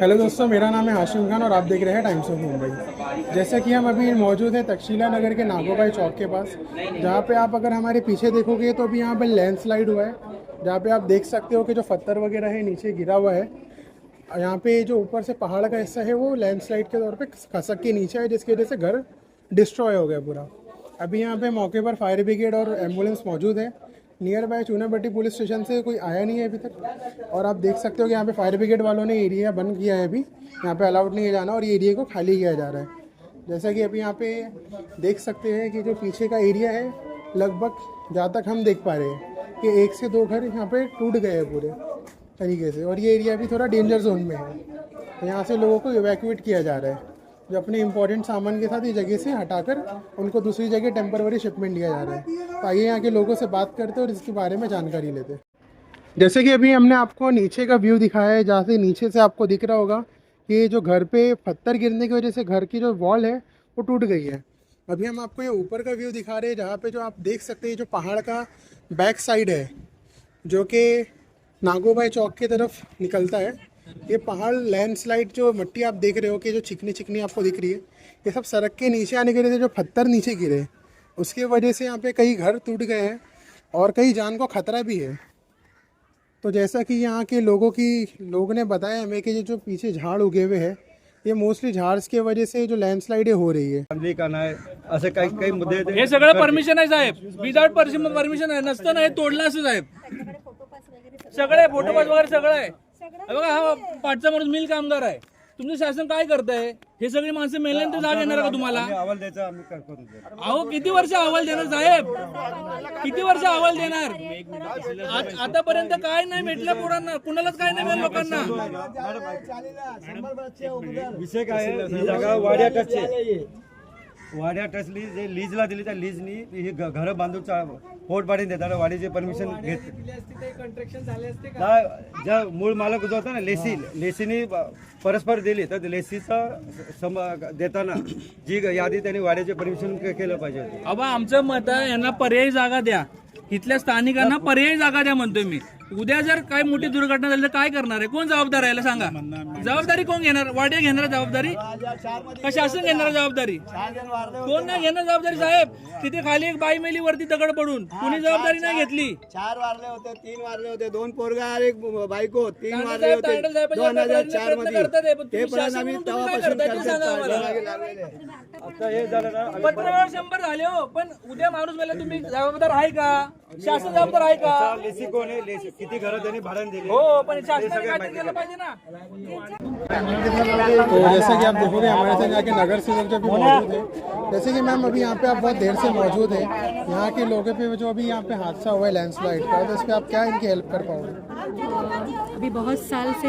Hello दोस्तों, मेरा नाम है हाशिम खान और आप देख रहे हैं टाइम्स ऑफ मुंबई। जैसा कि हम अभी मौजूद हैं तक्षशिला नगर के नागोबाई चौक के पास, जहाँ पे आप अगर हमारे पीछे देखोगे तो अभी यहाँ पे लैंडस्लाइड हुआ है, जहाँ पे आप देख सकते हो कि जो पत्थर वगैरह है नीचे गिरा हुआ है। यहाँ पे जो ऊपर से पहाड़ का हिस्सा है वो लैंडस्लाइड के तौर पे खसक के नीचे है, जिसकी वजह से घर डिस्ट्रॉय हो गया पूरा। अभी यहाँ पे मौके पर फायर ब्रिगेड और एम्बुलेंस मौजूद है। Near by Chunabhatti police station से कोई आया नहीं है अभी तक। और आप देख सकते हो कि यहाँ पे फायर ब्रिगेड वालों ने एरिया बंद किया है, अभी यहाँ पे अलाउड नहीं है जाना और ये एरिया को खाली किया जा रहा है। जैसा कि अभी यहाँ पे देख सकते हैं कि जो पीछे का एरिया है, लगभग जहाँ तक हम देख पा रहे हैं कि 1 से 2 घर यहाँ पे टूट गए हैं पूरे तरीके से, और ये एरिया भी थोड़ा डेंजर जोन में है। तो यहाँ से लोगों को इवैक्यूएट किया जा रहा है, जो अपने इंपॉर्टेंट सामान के साथ ये जगह से हटाकर उनको दूसरी जगह टेम्पररी शिपमेंट दिया जा रहा है। तो आइए यहाँ के लोगों से बात करते हैं और इसके बारे में जानकारी लेते हैं। जैसे कि अभी हमने आपको नीचे का व्यू दिखाया है, जहाँ से नीचे से आपको दिख रहा होगा कि जो घर पे पत्थर गिरने की वजह से घर की जो वॉल है वो टूट गई है। अभी हम आपको ये ऊपर का व्यू दिखा रहे हैं, जहाँ पे जो आप देख सकते हैं जो पहाड़ का बैक साइड है, जो कि नागोबाई चौक की तरफ निकलता है। ये पहाड़ लैंडस्लाइड जो मिट्टी आप देख रहे हो कि जो चिकनी चिकनी आपको दिख रही है, ये सब सड़क के नीचे आने की वजह से जो पत्थर नीचे गिरे उसके वजह से यहाँ पे कई घर टूट गए हैं और कई जान को खतरा भी है। तो जैसा कि यहाँ के लोगों ने बताया हमें कि ये जो पीछे झाड़ उगे हुए हैं, ये मोस्टली झाड़ की वजह से जो लैंडस्लाइड हो रही है। असे काही मुद्दे हे सगळं परमिशन आहे साहेब, विदाउट परमिशन आहे, नसतं ना हे तोडलं असं साहेब, सगळं फोटो पास वगैरे सगळं आहे। बघा हा पाठचा माणूस मिल कामगार आहे, तुमचं शासन काय करतंय? हे सगळी माणसं मेल्यानंतर जाग येणार का तुम्हाला? अहवाल द्यायचा आम्ही करतो। अहो किती वर्ष अहवाल देणार साहेब, किती वर्ष अहवाल देणार? आतापर्यंत काय नाही भेटलं पोरांना, कुणालाच काय नाही मिळालं लोकांना। विषय काय आहे, ही जागा वाड्या टचली जे लीजला दिली त्या लीजनी ही घरं बांधून पोट पाडून देतात। वाडीचे परमिशन घेत ज्या मूळ मालक जो होता ना लेसीनी परस्पर दिली, तर लेसीचा देताना जी यादी त्यांनी वाड्याचे परमिशन केलं पाहिजे। अबा आमचं मत आहे यांना पर्यायी जागा द्या, इथल्या स्थानिकांना पर्यायी जागा द्या म्हणतोय मी। उद्या जर काय मोठी दुर्घटना झाली तर काय करणार आहे? कोण जबाबदार आहे सांगा? जबाबदारी कोण घेणार? वाड्या घेणार जबाबदारी का शासन घेणार जबाबदारी? कोण नाही घेणार जबाबदारी साहेब? तिथे खाली एक बाई मेली वरती दगड पडून, कोणी जबाबदारी नाही घेतली। 4 वारले होते, 3 वारले होते, 2 पोरगा और एक बायको, 3 वारले होते 2004 मध्ये। ते पण आम्ही तेव्हापासून आता हे झालं ना, पत्रव्यवहार 100 झाले हो, पण उद्या माणूस मेला तुम्ही जबाबदार आहे का? शासन जबाबदार आहे का? लेसी कोण आहे? लेसी किती घरं त्यांनी भाड्याने दिली? हो, पण शासनाने काहीतरी केलं पाहिजे ना। तो जैसे कि आप देखोगे हमारे साथ यहाँ के नगर सेवक जो भी मौजूद है। जैसे कि मैम अभी यहाँ पे आप बहुत देर से मौजूद हैं, यहाँ के लोगों पे जो अभी यहाँ पे हादसा हुआ है लैंडस्लाइड का, तो इस पर आप क्या इनकी हेल्प कर पाओगे? अभी बहुत साल से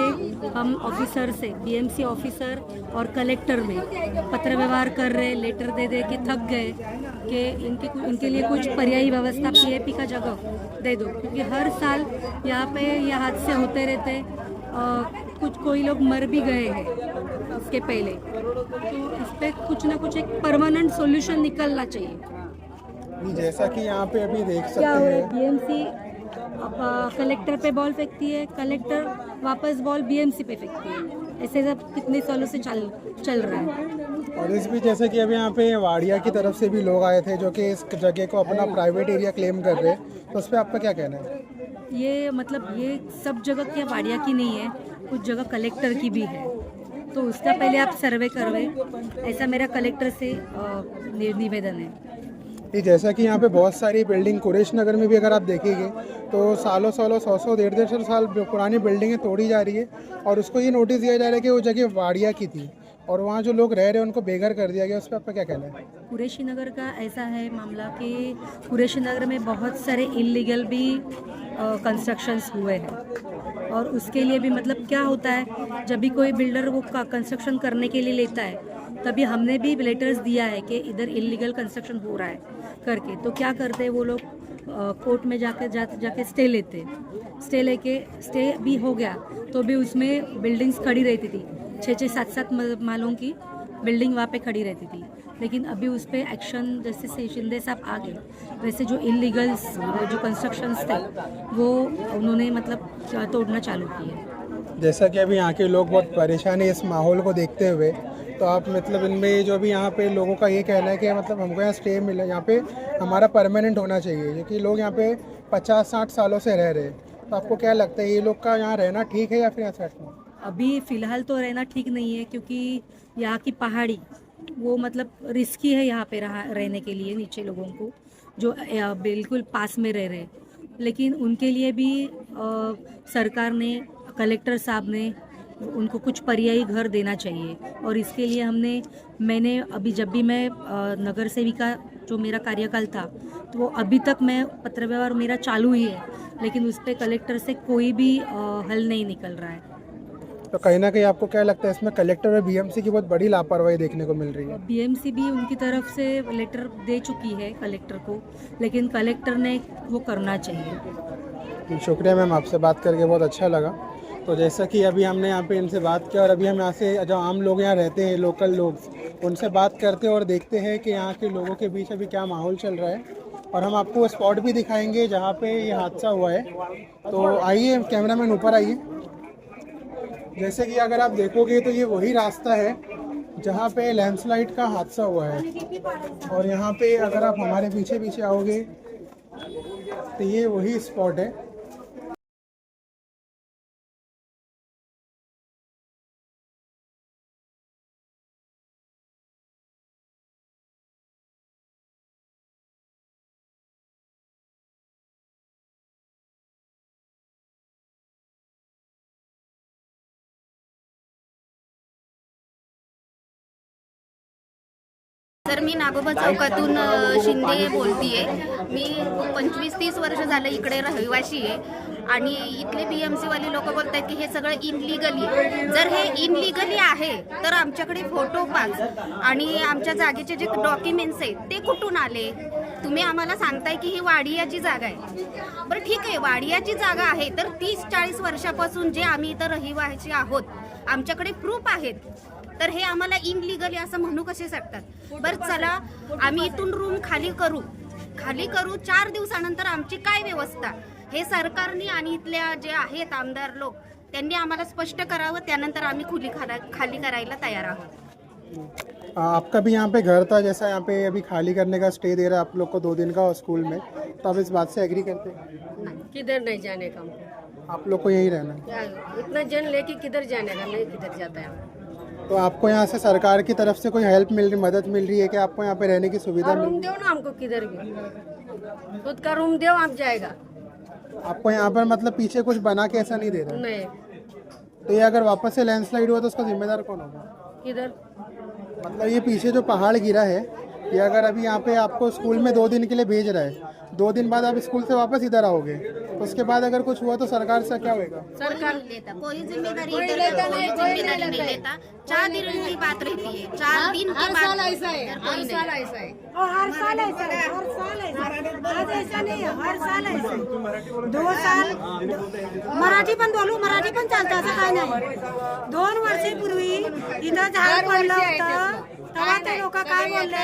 हम ऑफिसर से बीएमसी ऑफिसर और कलेक्टर में पत्र व्यवहार कर रहे, लेटर दे दे के थक गए कि इनके लिए कुछ पर्यायी व्यवस्था पीएपी का जगह दे दो, क्योंकि हर साल यहाँ पे ये हादसे होते रहते। कोई लोग मर भी गए हैं इसके पहले, तो इस पर कुछ ना कुछ एक परमानेंट सॉल्यूशन निकलना चाहिए। जैसा कि यहाँ पे अभी देख सकते क्या हो रहा है, हैं बीएमसी कलेक्टर पे बॉल फेंकती है, कलेक्टर वापस बॉल बीएमसी पे फेंकती है, ऐसे सब कितने सालों से चल रहा है। और इस भी जैसे कि अभी यहाँ पे वाडिया की तरफ से भी लोग आए थे जो कि इस जगह को अपना प्राइवेट एरिया क्लेम कर रहे हैं, तो उस पर आपका क्या कहना है? ये मतलब ये सब जगह क्या वाडिया की नहीं है, कुछ जगह कलेक्टर की भी है, तो उसका पहले आप सर्वे करवे, ऐसा मेरा कलेक्टर से निवेदन है। ये जैसा कि यहाँ पे बहुत सारी बिल्डिंग कुरेश नगर में भी अगर आप देखेंगे तो सालों 100 150 साल पुरानी बिल्डिंगें तोड़ी जा रही है, और उसको ये नोटिस दिया जा रहा है कि वो जगह वाडिया की थी और वहाँ जो लोग रह रहे हैं उनको बेघर कर दिया गया। उस पर आपका क्या कहना है? कुरेशी नगर का ऐसा है मामला कि कुरेशी नगर में बहुत सारे इलीगल भी कंस्ट्रक्शंस हुए हैं, और उसके लिए भी मतलब क्या होता है, जब भी कोई बिल्डर वो कंस्ट्रक्शन करने के लिए लेता है तभी हमने भी लेटर्स दिया है कि इधर इलीगल कंस्ट्रक्शन हो रहा है करके, तो क्या करते हैं वो लोग कोर्ट में जाके स्टे लेते, स्टे भी हो गया तो भी उसमें बिल्डिंग्स खड़ी रहती थी, 6-6 7-7 मालों की बिल्डिंग वहाँ पे खड़ी रहती थी। लेकिन अभी उस पर एक्शन जैसे शिंदे साहब आ गए, वैसे जो इलीगल्स जो कंस्ट्रक्शंस थे वो उन्होंने मतलब तोड़ना चालू किए। जैसा कि अभी यहाँ के लोग बहुत परेशान है इस माहौल को देखते हुए, तो आप मतलब इनमें जो भी यहाँ पे लोगों का ये कहना है कि मतलब हमको यहाँ स्टे मिले, यहाँ पे हमारा परमानेंट होना चाहिए, क्योंकि लोग यहाँ पे 50-60 सालों से रह रहे हैं। तो आपको क्या लगता है ये लोग का यहाँ रहना ठीक है या फिर ऐसा नहीं? अभी फ़िलहाल तो रहना ठीक नहीं है, क्योंकि यहाँ की पहाड़ी वो मतलब रिस्की है यहाँ पे रहने के लिए नीचे लोगों को जो बिल्कुल पास में रह रहे। लेकिन उनके लिए भी सरकार ने, कलेक्टर साहब ने उनको कुछ पर्यायी घर देना चाहिए। और इसके लिए मैंने अभी जब भी मैं नगर सेविका जो मेरा कार्यकाल था, तो वो अभी तक मैं पत्र व्यवहार मेरा चालू ही है, लेकिन उस पर कलेक्टर से कोई भी हल नहीं निकल रहा है। तो कहीं ना कहीं आपको क्या लगता है इसमें कलेक्टर और बीएमसी की बहुत बड़ी लापरवाही देखने को मिल रही है? बीएमसी भी उनकी तरफ से लेटर दे चुकी है कलेक्टर को, लेकिन कलेक्टर ने वो करना चाहिए। शुक्रिया मैम, आपसे बात करके बहुत अच्छा लगा। तो जैसा कि अभी हमने यहाँ पे इनसे बात किया और अभी हम यहाँ से जो आम लोग यहाँ रहते हैं, लोकल लोग, उनसे बात करते हैं और देखते हैं कि यहाँ के लोगों के बीच अभी क्या माहौल चल रहा है। और हम आपको स्पॉट भी दिखाएंगे जहाँ पे ये हादसा हुआ है। तो आइए कैमरामैन ऊपर आइए। जैसे कि अगर आप देखोगे तो ये वही रास्ता है जहाँ पे लैंडस्लाइड का हादसा हुआ है। और यहाँ पे अगर आप हमारे पीछे पीछे आओगे तो ये वही स्पॉट है। सर, मी नागोबा चौकातून शिंदे बोलतीये। मी 25-30 वर्ष झालं इकडे रहिवाशी आहे आणि इथले बीएमसी वाले लोक बोलतात की हे सगळं इनलिगली आहे। जर हे इनलिगली आहे तर आमच्याकडे फोटो पास आणि आमच्या जागेचे जे डॉक्युमेंट्स आहेत ते कुठून आले? तुम्ही आम्हाला सांगताय की ही वाडियाची जागा आहे। बरं ठीक आहे, वाडियाची जागा आहे तर 30-40 वर्षापासून जे आम्ही इथं रहिवासी आहोत आमच्याकडे प्रूफ आहेत, तर हे आम्हाला इनलिगली असं म्हणू कसे शकतात? बरं चला, आम्ही इथून रूम खाली करू 4 दिवसानंतर आमची काय व्यवस्था? हे सरकारने आणि इथल्या जे आहेत आमदार लोक त्यांनी आम्हाला स्पष्ट करावं, त्यानंतर आम्ही खाली करायला तयार आहोत। आपका भी यहाँ पे घर था, जैसा यहाँ पे अभी खाली करने का स्टे दे रहा है आप लोग को 2 दिन का स्कूल में, तो आप इस बात से एग्री करते हैं? किधर नहीं जाने का हमको, आप लोग को यही रहना है? क्या इतना जन लेके किधर जाने का, नहीं किधर जाता है। तो आपको यहाँ से सरकार की तरफ से कोई हेल्प मिल रही, मदद मिल रही है कि आपको यहाँ पे रहने की सुविधा मिल? रूम दो ना हमको, किधर भी खुद का रूम दो, आप जाएगा। आपको यहाँ पर मतलब पीछे कुछ बना के ऐसा नहीं दे रहा? नहीं, तो ये अगर वापस से लैंडस्लाइड हुआ तो उसका जिम्मेदार कौन होगा? किधर मतलब ये पीछे जो पहाड़ गिरा है, ये अगर अभी यहाँ पे आपको स्कूल में 2 दिन के लिए भेज रहा है, 2 दिन बाद आप स्कूल से वापस इधर आओगे, तो उसके बाद अगर कुछ हुआ तो सरकार से क्या होगा? सरकार लेता कोई जिम्मेदारी नहीं लेता। 4 दिन की बात रहती है, 4 दिन की बात ऐसा है, हर साल ऐसा है। और हर साल ऐसा है, हर साल ऐसा है। आज ऐसा नहीं है, हर साल ऐसा है। 2 साल मराठी पण बोलू, मराठी पण चालतं, असं काय नाही। 2 वर्षापूर्वी इथं झाड पडलं होतं, तेव्हा ते लोक काय बोलले,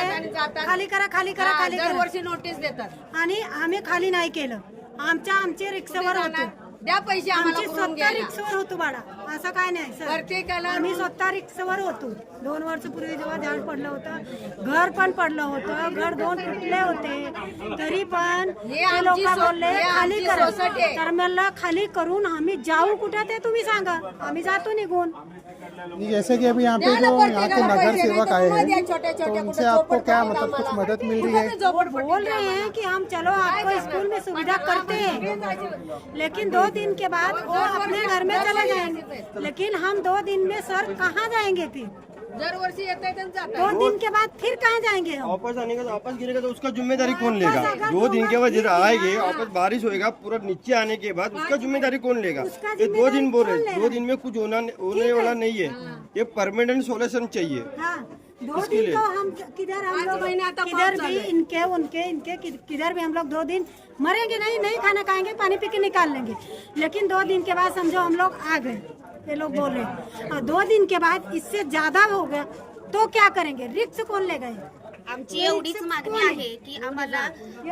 खाली करा खाली करा खाली करा, दरवर्षी नोटीस देतात। आणि आम्ही खाली नाही केलं। आमचे रिक्षावर होतो, द्या पैसे आम्हाला, आमची स्वतः रिक्षावर होतो बाळा, असं काय नाही सर। प्रत्येकाला आम्ही स्वतः रिक्षावर होतो। 2 वर्षापूर्वी जेव्हा झाड पडलं होतं, घर पण पडलं होतं, घर 2 तुटले होते, तरी पण ते लोक बोलले खाली करा। तर मला खाली करून आम्ही जाऊ कुठे ते तुम्ही सांगा, आम्ही जातो निघून। जैसे कि अभी यहाँ पे जो यहाँ के नगर सेवक आए हैं, तो उनसे आपको क्या मतलब कुछ मदद मिल रही है? वो बोल रहे हैं कि हम चलो आपको स्कूल में सुविधा करते हैं, लेकिन 2 दिन के बाद वो अपने घर में चले जाएंगे। लेकिन हम 2 दिन में सर कहाँ जाएंगे फिर? दरवर्षी येते 2 दिन के बाद फिर कहाँ जाएंगे हम? वापस आने का, वापस गिरेगा तो उसका जिम्मेदारी कौन लेगा? 2 दिन के बाद जब आएंगे, वापस बारिश होएगा, पूरा नीचे आने के बाद उसका जिम्मेदारी कौन लेगा? ये 2 दिन बोल रहे, 2 दिन में कुछ होने वाला नहीं है। ये परमानेंट सोल्यूशन चाहिए। हाँ, 2 दिन तो हम किधर हम लोग किधर भी इनके किधर भी हम लोग 2 दिन मरेंगे नहीं खाना खाएंगे, पानी पी के निकाल लेंगे। लेकिन 2 दिन के बाद समझो हम लोग आ गए, ये लोग बोल रहे हैं। और 2 दिन के बाद इससे ज्यादा हो गया तो क्या करेंगे? रिक्स कौन ले गए? आमची एवढीच मागणी आहे की आम्हाला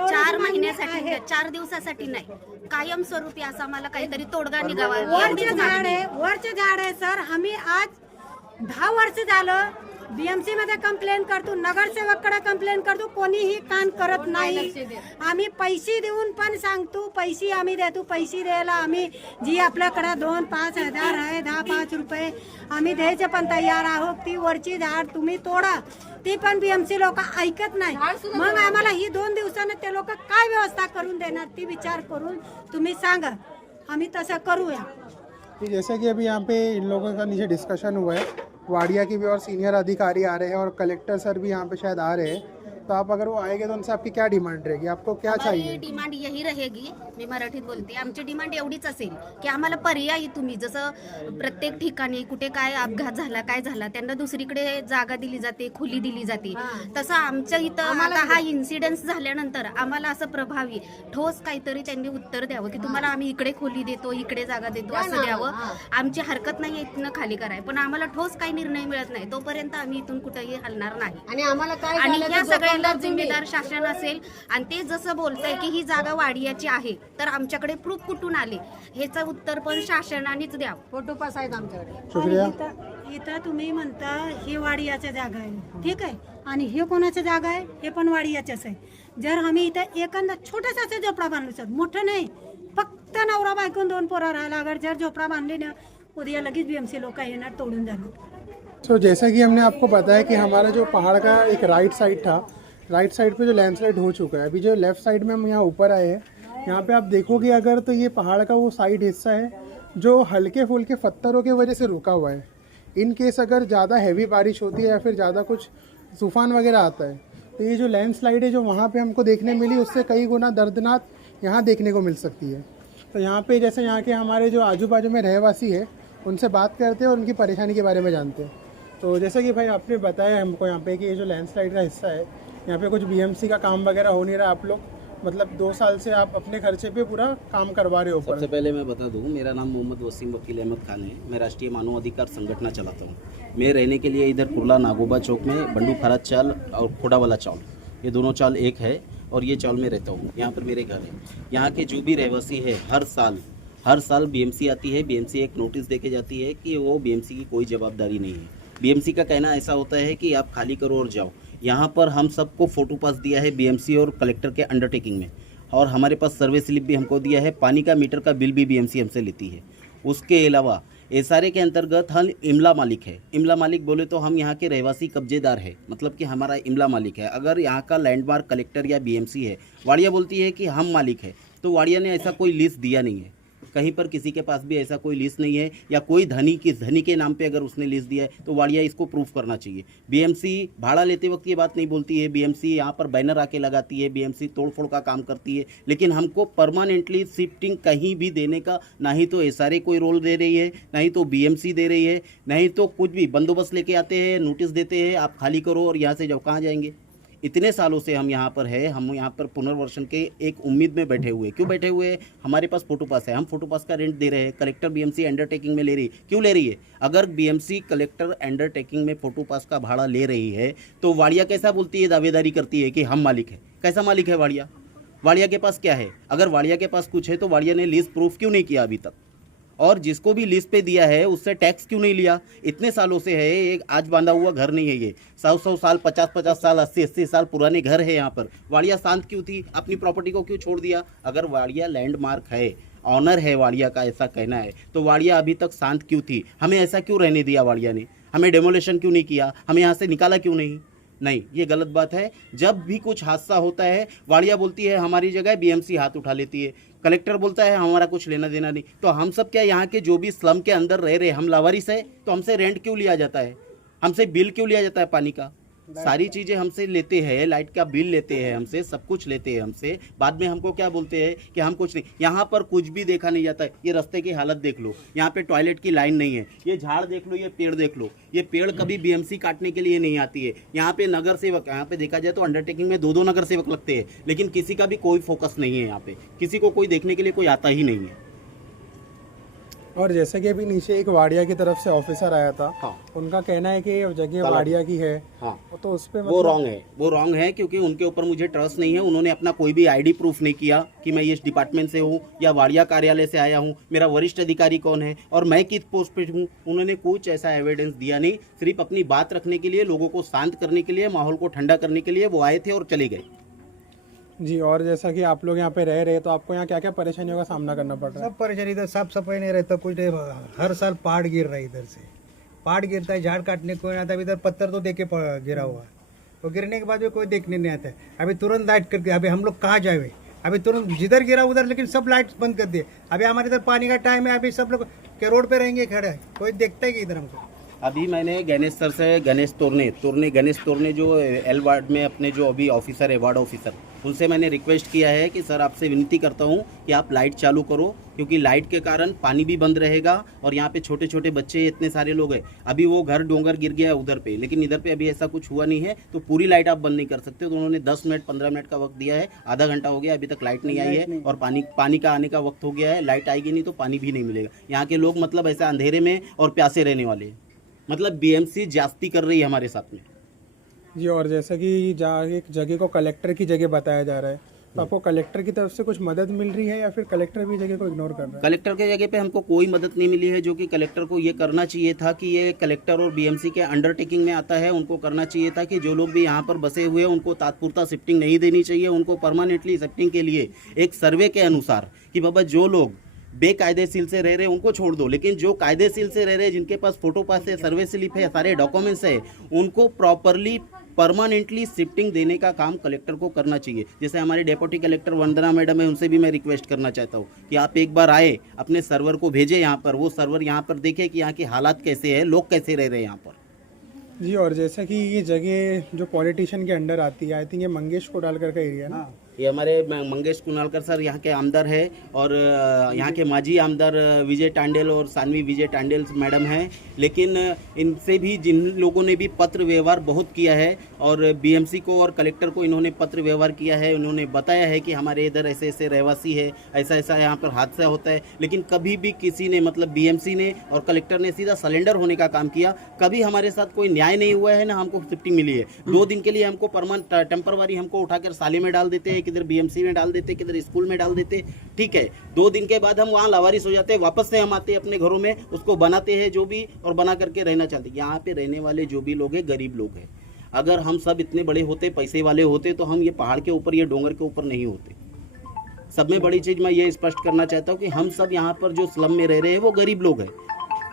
4 महिन्यासाठी, 4 दिवसासाठी नाही, कायमस्वरूपी असं आम्हाला काहीतरी तोडगा निघावा वरचे झाड आहे सर. आम्ही आज 10 वर्ष झालं बीएमसी मध्ये कंप्लेन करतो, नगरसेवककडे कंप्लेन करतो, कोणीही कान करत नाही. आम्ही पैसे देऊन पण सांगतो, पैसे आम्ही देतो, पैसे द्यायला आम्ही जी आपल्याकडे 2-5 हजार आहे, 10-5 रुपये आम्ही द्यायचे पण तयार आहोत. ती वरची झाड तुम्ही तोडा, ती पण बीएमसी लोक ऐकत नाही. मग आम्हाला ही 2 दिवसानं ते लोक काय व्यवस्था करून देणार ती विचार करून तुम्ही सांगा, आम्ही तसं करूया. कि जैसे कि अभी यहाँ पे इन लोगों का नीचे डिस्कशन हुआ है, वाडिया की भी और सीनियर अधिकारी आ रहे हैं और कलेक्टर सर भी यहाँ पे शायद आ रहे हैं, तो आप अगर वो आएंगे तो उनसे आपकी क्या डिमांड रहेगी, आपको क्या चाहिए? हमारी डिमांड यही रहेगी, मी मराठीत बोलते, आमची डिमांड एवढीच असेल की आम्हाला पर्यायी तुम्ही जसं प्रत्येक ठिकाणी कुठे काय अपघात झाला काय झाला त्यांना दुसरीकडे जागा दिली जाते, खुली दिली जाते, तसं आमच्या इथं आता हा इन्सिडेंट झाल्यानंतर आम्हाला असं प्रभावी ठोस काहीतरी त्यांनी उत्तर द्यावं की तुम्हाला आम्ही इकडे खोली देतो, इकडे जागा देतो असं द्यावं. आमची हरकत नाही इथनं खाली कराय, पण आम्हाला ठोस काही निर्णय मिळत नाही तोपर्यंत आम्ही इथून कुठेही हलणार नाही. आणि आम्हाला काय आणि झालं या ते सगळ्यांना जोपर्यंत जिम्मेदार शासन असेल. आणि ते जसं बोलतंय की ही जागा वाडियाची आहे, तर आमच्याकडे प्रूफ कुठून आले ह्याचं उत्तर पण शासनानेच द्यावं. फोटो पास आहेत आमच्याकडे. शुक्रिया. इथं तुम्ही म्हणता ही वाडियाच्या जागा आहे, ठीक आहे, आणि हे कोणाच्या जागा आहे, हे पण वाडियाच्याच आहे. जर आम्ही इथं एखादा छोटासा असं झोपडा बांधलो सर, मोठं नाही, फक्त नवरा बायकोन 2 पोरं राहायला, अगर जर झोपडा बांधले ना उद्या लगेच बीएमसी लोक येणार तोडून जाणार. सो जैसा कि हमने आपको बताया कि हमारा जो पहाड़ का एक राइट साइड था, राइट साइड पे जो लैंडस्लाइड हो चुका है, अभी जो लेफ़्ट साइड में हम यहाँ ऊपर आए हैं, यहाँ पे आप देखोगे अगर तो ये पहाड़ का वो साइड हिस्सा है जो हल्के फुल्के पत्थरों की वजह से रुका हुआ है. इन केस अगर ज़्यादा हैवी बारिश होती है या फिर ज़्यादा कुछ तूफ़ान वगैरह आता है तो ये जो लैंडस्लाइड है जो वहाँ पे हमको देखने मिली उससे कई गुना दर्दनाक यहाँ देखने को मिल सकती है. तो यहाँ पे जैसे यहाँ के हमारे जो आजू बाजू में रहवासी है उनसे बात करते हैं और उनकी परेशानी के बारे में जानते हैं. तो जैसे कि भाई आपने बताया हमको यहाँ पे कि ये जो लैंडस्लाइड का हिस्सा है यहाँ पे कुछ बीएमसी का काम वगैरह हो नहीं रहा, आप लोग मतलब 2 साल से आप अपने खर्चे पे पूरा काम करवा रहे हो. सबसे पहले मैं बता दूं, मेरा नाम मोहम्मद वसीम वकील अहमद खान है. मैं राष्ट्रीय मानव अधिकार संगठन चलाता हूं. मैं रहने के लिए इधर कुर्ला नागोबा चौक में बंडू फराज चाल और खोड़ा वाला चाल, ये दोनों चाल एक है और ये चाल में रहता हूँ. यहाँ पर मेरे घर है. यहाँ के जो भी रहवासी है हर साल बीएमसी आती है. बीएमसी एक नोटिस देके जाती है कि वो बीएमसी की कोई जवाबदारी नहीं है. बीएमसी का कहना ऐसा होता है कि आप खाली करो और जाओ. यहाँ पर हम सबको फोटो पास दिया है बीएमसी और कलेक्टर के अंडरटेकिंग में, और हमारे पास सर्वे स्लिप भी हमको दिया है. पानी का मीटर का बिल भी बीएमसी हमसे लेती है. उसके अलावा एसआरए के अंतर्गत हम इमला मालिक है. इमला मालिक बोले तो हम यहाँ के रहवासी कब्जेदार है, मतलब कि हमारा इमला मालिक है. अगर यहाँ का लैंडमार्क कलेक्टर या बीएमसी है, वाडिया बोलती है कि हम मालिक है, तो वाडिया ने ऐसा कोई लिस्ट दिया नहीं है. कहीं पर किसी के पास भी ऐसा कोई लिस्ट नहीं है, या कोई धनी के नाम पे अगर उसने लिस्ट दिया है तो वाडिया इसको प्रूफ करना चाहिए. बीएमसी भाड़ा लेते वक्त ये बात नहीं बोलती है. बीएमसी यहाँ पर बैनर आके लगाती है, बीएमसी तोड़फोड़ का काम करती है, लेकिन हमको परमानेंटली शिफ्टिंग कहीं भी देने का ना ही तो एसआरए कोई रोल दे रही है, ना ही तो बीएमसी दे रही है, ना ही तो कुछ भी बंदोबस्त लेके आते हैं, नोटिस देते हैं आप खाली करो और यहाँ से जाओ. कहाँ जाएंगे? इतने सालों से हम यहाँ पर है, हम यहाँ पर पुनर्वसन के एक उम्मीद में बैठे हुए. क्यों बैठे हुए हैं? हमारे पास फोटो पास है, हम फोटो पास का रेंट दे रहे हैं. कलेक्टर बीएमसी अंडरटेकिंग में ले रही है. क्यों ले रही है? अगर बीएमसी कलेक्टर अंडरटेकिंग में फोटो पास का भाड़ा ले रही है तो वाडिया कैसा बोलती है, दावेदारी करती है कि हम मालिक है? कैसा मालिक है वाडिया? वाडिया के पास क्या है? अगर वाडिया के पास कुछ है तो वाडिया ने लीज प्रूफ क्यों नहीं किया अभी तक? और जिसको भी लीज पे दिया है उससे टैक्स क्यों नहीं लिया? इतने सालों से है, एक आज बांधा हुआ घर नहीं है. ये 100 साल 50 साल 80 साल पुराने घर है यहाँ पर. वाडिया शांत क्यों थी? अपनी प्रॉपर्टी को क्यों छोड़ दिया? अगर वाडिया लैंडमार्क है, ऑनर है वाडिया का, ऐसा कहना है, तो वाडिया अभी तक शांत क्यों थी? हमें ऐसा क्यों रहने दिया वाडिया ने? हमें डेमोलेशन क्यों नहीं किया? हमें यहाँ से निकाला क्यों नहीं? नहीं, ये गलत बात है. जब भी कुछ हादसा होता है वाडिया बोलती है हमारी जगह, बीएमसी हाथ उठा लेती है. कलेक्टर बोलता है हमारा कुछ लेना देना नहीं. तो हम सब क्या यहाँ के जो भी स्लम के अंदर रह रहे, हम लावारिस है, तो हमसे रेंट क्यों लिया जाता है? हमसे बिल क्यों लिया जाता है? पानी का सारी चीज़ें हमसे लेते हैं, लाइट का बिल लेते हैं हमसे, सब कुछ लेते हैं हमसे. बाद में हमको क्या बोलते हैं कि हम कुछ नहीं. यहाँ पर कुछ भी देखा नहीं जाता है. ये रास्ते की हालत देख लो, यहाँ पे टॉयलेट की लाइन नहीं है. ये झाड़ देख लो, ये पेड़ देख लो. ये पेड़ कभी बीएमसी काटने के लिए नहीं आती है. यहाँ पे नगर सेवक, यहाँ पे देखा जाए तो अंडरटेकिंग में 2 नगर सेवक लगते हैं, लेकिन किसी का भी कोई फोकस नहीं है. यहाँ पे किसी को कोई देखने के लिए कोई आता ही नहीं है. और जैसे कि अभी नीचे एक वाडिया की तरफ से ऑफिसर आया था, हाँ। उनका कहना है कि ये जगह वाडिया की है। हाँ। तो उस पे वो रॉन्ग है क्योंकि उनके ऊपर मुझे ट्रस्ट नहीं है। उन्होंने अपना कोई भी आईडी प्रूफ नहीं किया कि मैं इस डिपार्टमेंट से हूँ या वाडिया कार्यालय से आया हूँ, मेरा वरिष्ठ अधिकारी कौन है और मैं किस पोस्ट पे हूँ। उन्होंने कुछ ऐसा एविडेंस दिया नहीं, सिर्फ अपनी बात रखने के लिए, लोगों को शांत करने के लिए, माहौल को ठंडा करने के लिए वो आए थे और चले गए। जी, और जैसा कि आप लोग यहाँ पे रह रहे हैं तो आपको यहाँ क्या क्या परेशानियों का सामना करना पड़ रहा है? सब परेशानी, इधर साफ सफाई नहीं रहता, कुछ नहीं। हर साल पहाड़ गिर रहा है, इधर से पहाड़ गिरता है, झाड़ काटने को नहीं आता। इधर पत्थर तो देखे गिरा हुआ, तो गिरने के बाद भी कोई देखने नहीं आता है। अभी तुरंत लाइट करके, अभी हम लोग कहाँ जाए? अभी तुरंत जिधर गिरा उधर, लेकिन सब लाइट बंद कर दिए। अभी हमारे इधर पानी का टाइम है, अभी सब लोग के रोड पे रहेंगे खड़े, कोई देखता है कि इधर हमको। अभी मैंने गणेश सर से, गणेश तोरने जो एल वार्ड में अपने जो अभी ऑफिसर है, वार्ड ऑफिसर, उनसे मैंने रिक्वेस्ट किया है कि सर आपसे विनती करता हूँ कि आप लाइट चालू करो, क्योंकि लाइट के कारण पानी भी बंद रहेगा और यहाँ पे छोटे छोटे बच्चे, इतने सारे लोग हैं। अभी वो घर डोंगर गिर गया है उधर पे, लेकिन इधर पे अभी ऐसा कुछ हुआ नहीं है, तो पूरी लाइट आप बंद नहीं कर सकते। तो उन्होंने 10 मिनट 15 मिनट का वक्त दिया है, आधा घंटा हो गया, अभी तक लाइट नहीं आई है और पानी का आने का वक्त हो गया है। लाइट आएगी नहीं तो पानी भी नहीं मिलेगा। यहाँ के लोग मतलब ऐसा अंधेरे में और प्यासे रहने वाले हैं। मतलब बीएमसी जास्ती कर रही है हमारे साथ में। जी, और जैसा कि जहाँ एक जगह को कलेक्टर की जगह बताया जा रहा है, तो आपको कलेक्टर की तरफ से कुछ मदद मिल रही है या फिर कलेक्टर भी जगह को इग्नोर कर रहा है? कलेक्टर के जगह पे हमको कोई मदद नहीं मिली है, जो कि कलेक्टर को ये करना चाहिए था कि ये कलेक्टर और बीएमसी के अंडरटेकिंग में आता है। उनको करना चाहिए था कि जो लोग भी यहाँ पर बसे हुए हैं उनको तात्पुरता शिफ्टिंग नहीं देनी चाहिए, उनको परमानेंटली शिफ्टिंग के लिए एक सर्वे के अनुसार कि बाबा जो लोग बेकायदेशीर से रह रहे हैं उनको छोड़ दो, लेकिन जो कायदेशीर से रह रहे हैं, जिनके पास फोटो पास है, सर्वे स्लिप है, सारे डॉक्यूमेंट्स है, उनको प्रॉपरली परमानेंटली शिफ्टिंग देने का काम कलेक्टर को करना चाहिए। जैसे हमारे डेप्यूटी कलेक्टर वंदना मैडम है, उनसे भी मैं रिक्वेस्ट करना चाहता हूँ कि आप एक बार आए, अपने सर्वर को भेजें यहाँ पर, वो सर्वर यहाँ पर देखे कि यहाँ के हालात कैसे हैं, लोग कैसे रह रहे हैं यहाँ पर। जी, और जैसा कि ये जगह जो पॉलिटिशियन के अंडर आती है, आई थिंक ये मंगेश कोडालकर का एरिया ना? ये हमारे मंगेश कुणालकर सर यहाँ के आमदार है और यहाँ के माजी आमदार विजय टांडेल और सानवी विजय टांडेल मैडम हैं। लेकिन इनसे भी जिन लोगों ने भी पत्र व्यवहार बहुत किया है और बीएमसी को और कलेक्टर को इन्होंने पत्र व्यवहार किया है, उन्होंने बताया है कि हमारे इधर ऐसे ऐसे रहवासी है, ऐसा ऐसा यहाँ पर हादसा होता है, लेकिन कभी भी किसी ने, मतलब बीएमसी ने और कलेक्टर ने सीधा सरेंडर होने का काम किया। कभी हमारे साथ कोई न्याय नहीं हुआ है, ना हमको शिफ्टिंग मिली है। 2 दिन के लिए हमको परमानेंट टेम्पररी हमको उठाकर साले में डाल देते हैं, किधर बीएमसी में डाल देते, किधर स्कूल में डाल देते, ठीक है। 2 दिन के बाद हम वहाँ लावारिस हो जाते हैं, वापस से हम आते हैं अपने घरों में, उसको बनाते हैं जो भी और बना करके रहना चाहते हैं। यहाँ पे रहने वाले जो भी लोग हैं गरीब लोग हैं। अगर हम सब इतने बड़े होते, पैसे वाले होते, तो हम ये पहाड़ के ऊपर, ये डोंगर के ऊपर नहीं होते। सब में बड़ी चीज़ मैं ये स्पष्ट करना चाहता हूँ कि हम सब यहाँ पर जो स्लम में रह रहे हैं वो गरीब लोग हैं।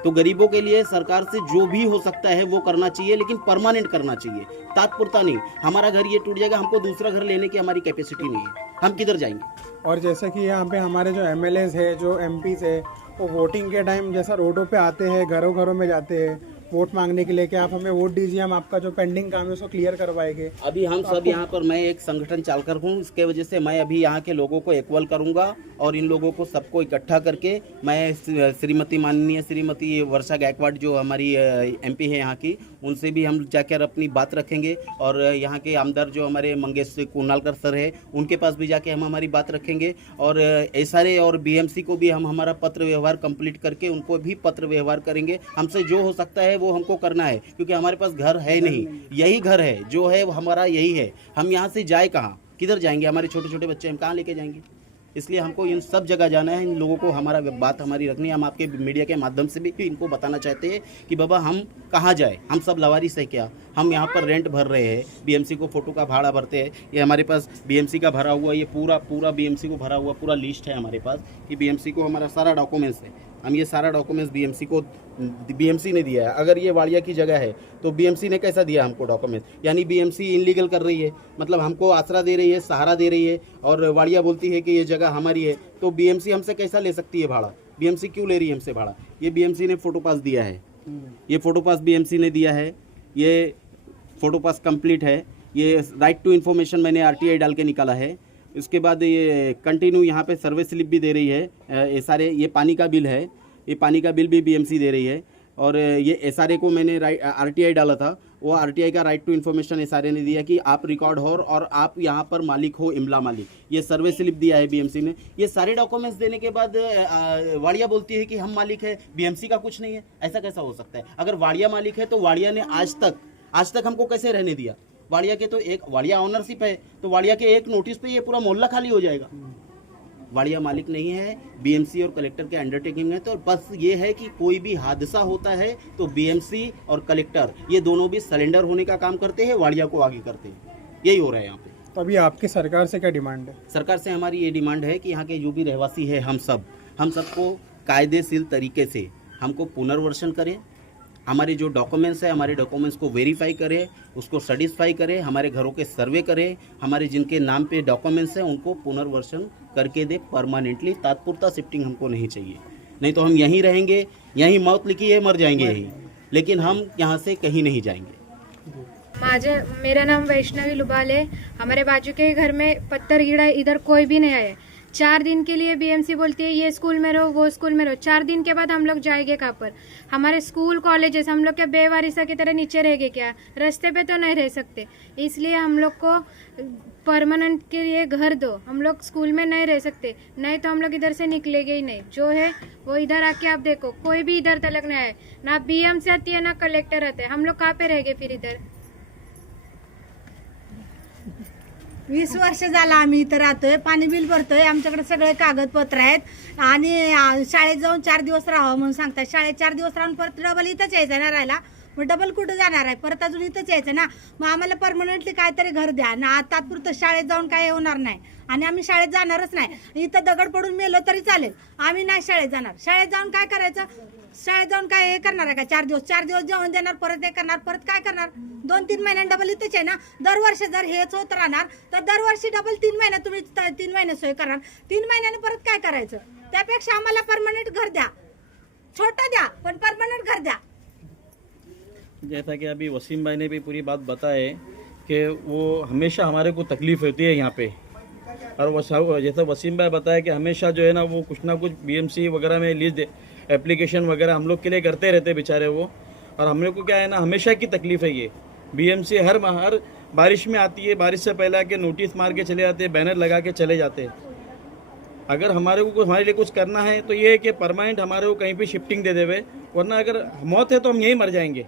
तो गरीबों के लिए सरकार से जो भी हो सकता है वो करना चाहिए, लेकिन परमानेंट करना चाहिए, तात्पुरता नहीं। हमारा घर ये टूट जाएगा, हमको दूसरा घर लेने की हमारी कैपेसिटी नहीं है, हम किधर जाएंगे? और जैसे कि यहाँ पे हमारे जो एमएलएज है, जो एमपीज है, वो वोटिंग के टाइम जैसा रोडों पे आते हैं, घरों घरों में जाते हैं वोट मांगने के लिए कि आप हमें वोट दीजिए, हम आपका जो पेंडिंग काम है उसको क्लियर करवाएंगे। अभी हम सब यहाँ पर, मैं एक संगठन चालकर हूँ, इसके वजह से मैं अभी यहाँ के लोगों को इक्वल करूँगा और इन लोगों को सबको इकट्ठा करके मैं माननीय श्रीमती वर्षा गायकवाड़ जो हमारी एमपी है यहाँ की, उनसे भी हम जाकर अपनी बात रखेंगे और यहाँ के आमदार जो हमारे मंगेश कुणालकर सर है उनके पास भी जाके हम हमारी बात रखेंगे और एसआरए और बीएमसी को भी हम हमारा पत्र व्यवहार कंप्लीट करके उनको भी पत्र व्यवहार करेंगे। हमसे जो हो सकता है वो हमको करना है, क्योंकि हमारे पास घर है नहीं, यही घर है जो है वो हमारा यही है। हम यहाँ से जाए कहाँ, किधर जाएंगे? हमारे छोटे छोटे बच्चे हम कहाँ लेके जाएंगे? इसलिए हमको इन सब जगह जाना है, इन लोगों को हमारा बात हमारी रखनी है। हम आपके मीडिया के माध्यम से भी इनको बताना चाहते हैं कि बाबा हम कहाँ जाए, हम सब लवारिस है क्या? हम यहाँ पर रेंट भर रहे हैं, बीएमसी को फोटो का भाड़ा भरते हैं। ये हमारे पास बीएमसी का भरा हुआ, ये पूरा बीएमसी को भरा हुआ पूरा लिस्ट है हमारे पास कि बीएमसी को हमारा सारा डॉक्यूमेंट्स है। हम ये सारा डॉक्यूमेंट्स बीएमसी ने दिया है। अगर ये वाड़िया की जगह है तो बीएमसी ने कैसा दिया हमको डॉक्यूमेंट? यानी बीएमसी इनलीगल कर रही है, मतलब हमको आसरा दे रही है, सहारा दे रही है और वाड़िया बोलती है कि ये जगह हमारी है, तो बीएमसी हमसे कैसा ले सकती है भाड़ा? बीएमसी क्यों ले रही है हमसे भाड़ा? ये बीएमसी ने फोटो पास दिया है, ये फोटो पास बीएमसी ने दिया है, ये फोटो पास कंप्लीट है, ये राइट टू इन्फॉर्मेशन मैंने आरटीआई डाल के निकाला है। उसके बाद ये कंटिन्यू यहाँ पे सर्विस स्लिप भी दे रही है, ये सारे, ये पानी का बिल है, ये पानी का बिल भी बीएमसी दे रही है। और ये SRA को मैंने RTI डाला था, वो RTI का राइट टू इन्फॉर्मेशन SRA ने दिया कि आप रिकॉर्ड हो और आप यहाँ पर मालिक हो, इमला मालिक। ये सर्वे स्लिप दिया है BMC ने। ये सारे डॉक्यूमेंट्स देने के बाद वाड़िया बोलती है कि हम मालिक है, BMC का कुछ नहीं है। ऐसा कैसा हो सकता है? अगर वाड़िया मालिक है तो वाड़िया ने आज तक हमको कैसे रहने दिया? वाड़िया के तो एक वाड़िया ऑनरशिप है, तो वाड़िया के एक नोटिस पे ये पूरा मोहल्ला खाली हो जाएगा। वाड़िया मालिक नहीं है, BMC और कलेक्टर के अंडरटेकिंग है। तो बस ये है कि कोई भी हादसा होता है तो BMC और कलेक्टर ये दोनों भी सरेंडर होने का काम करते हैं, वाड़िया को आगे करते हैं। यही हो रहा है यहाँ पे। तो अभी आपकी सरकार से क्या डिमांड है? सरकार से हमारी ये डिमांड है कि यहाँ के जो भी रहवासी है हम सबको कायदेशीर तरीके से हमको पुनर्वसन करें, हमारे जो डॉक्यूमेंट्स है हमारे डॉक्यूमेंट्स को वेरीफाई करें, उसको सेटिस्फाई करें, हमारे घरों के सर्वे करें, हमारे जिनके नाम पे डॉक्यूमेंट्स हैं उनको पुनर्वसन करके दे परमानेंटली। तात्पुरता शिफ्टिंग हमको नहीं चाहिए, नहीं तो हम यहीं रहेंगे, यहीं मौत लिखी है, मर जाएंगे यहीं, लेकिन हम यहाँ से कहीं नहीं जाएंगे। मेरा नाम वैष्णवी लुबाल है। हमारे बाजू के घर में पत्थर गिरा है, इधर कोई भी नहीं आया। 4 दिन के लिए BMC बोलती है ये स्कूल में रहो, वो स्कूल में रहो। 4 दिन के बाद हम लोग जाएंगे कहाँ पर? हमारे स्कूल कॉलेजेस हम लोग क्या बेवारिसा की तरह नीचे रहेंगे क्या? रास्ते पे तो नहीं रह सकते। इसलिए हम लोग को परमानेंट के लिए घर दो, हम लोग स्कूल में नहीं रह सकते, नहीं तो हम लोग इधर से निकलेंगे ही नहीं। जो है वो इधर आके आप देखो, कोई भी इधर तक नहीं आए, ना BMC आती है ना कलेक्टर आते हैं। हम लोग कहाँ पे रहेंगे फिर इधर? 20 वर्ष झालं आम्ही इथं राहतोय, पाणी बिल भरतोय, आमच्याकडे सगळे कागदपत्र आहेत आणि शाळेत जाऊन 4 दिवस राहावं म्हणून सांगतात। शाळेत 4 दिवस राहून परत डबल इथंच यायचं ना राहायला, मग डबल कुठं जाणार आहे? परत अजून इथंच यायचं ना। मग आम्हाला परमनंटली काहीतरी घर द्या ना, तात्पुरतं शाळेत जाऊन काय होणार नाही आणि आम्ही शाळेत जाणारच नाही। इथं दगड पडून मेलो तरी चालेल, आम्ही नाही शाळेत जाणार। शाळेत जाऊन काय करायचं? शाळेत जाऊन काय हे करणार आहे का? 4 दिवस जेवण देणार, परत हे करणार, परत काय करणार? 2-3 महिन्यात डबल इथंच आहे ना। दरवर्षी जर हेच होत राहणार तर दरवर्षी डबल 3 महिने तुम्ही 3 महिने सोय करणार, 3 महिन्याने परत काय करायचं? त्यापेक्षा आम्हाला परमनंट घर द्या, छोटं द्या पण परमनंट घर द्या। जैसा कि अभी वसीम भाई ने भी पूरी बात बताए कि वो हमेशा हमारे को तकलीफ़ होती है यहाँ पे, और वो जैसा वसीम भाई बताया कि हमेशा जो है ना वो कुछ ना कुछ BMC वगैरह में लीज एप्लीकेशन वगैरह हम लोग के लिए करते रहते बेचारे वो। और हम लोग को क्या है ना हमेशा की तकलीफ़ है ये। BMC हर बारिश में आती है, बारिश से पहले आके नोटिस मार के चले जाते हैं, बैनर लगा के चले जाते हैं। अगर हमारे लिए कुछ करना है तो ये है कि परमानेंट हमारे को कहीं पे शिफ्टिंग दे देवे, वरना अगर मौत है तो हम यहीं मर जाएंगे।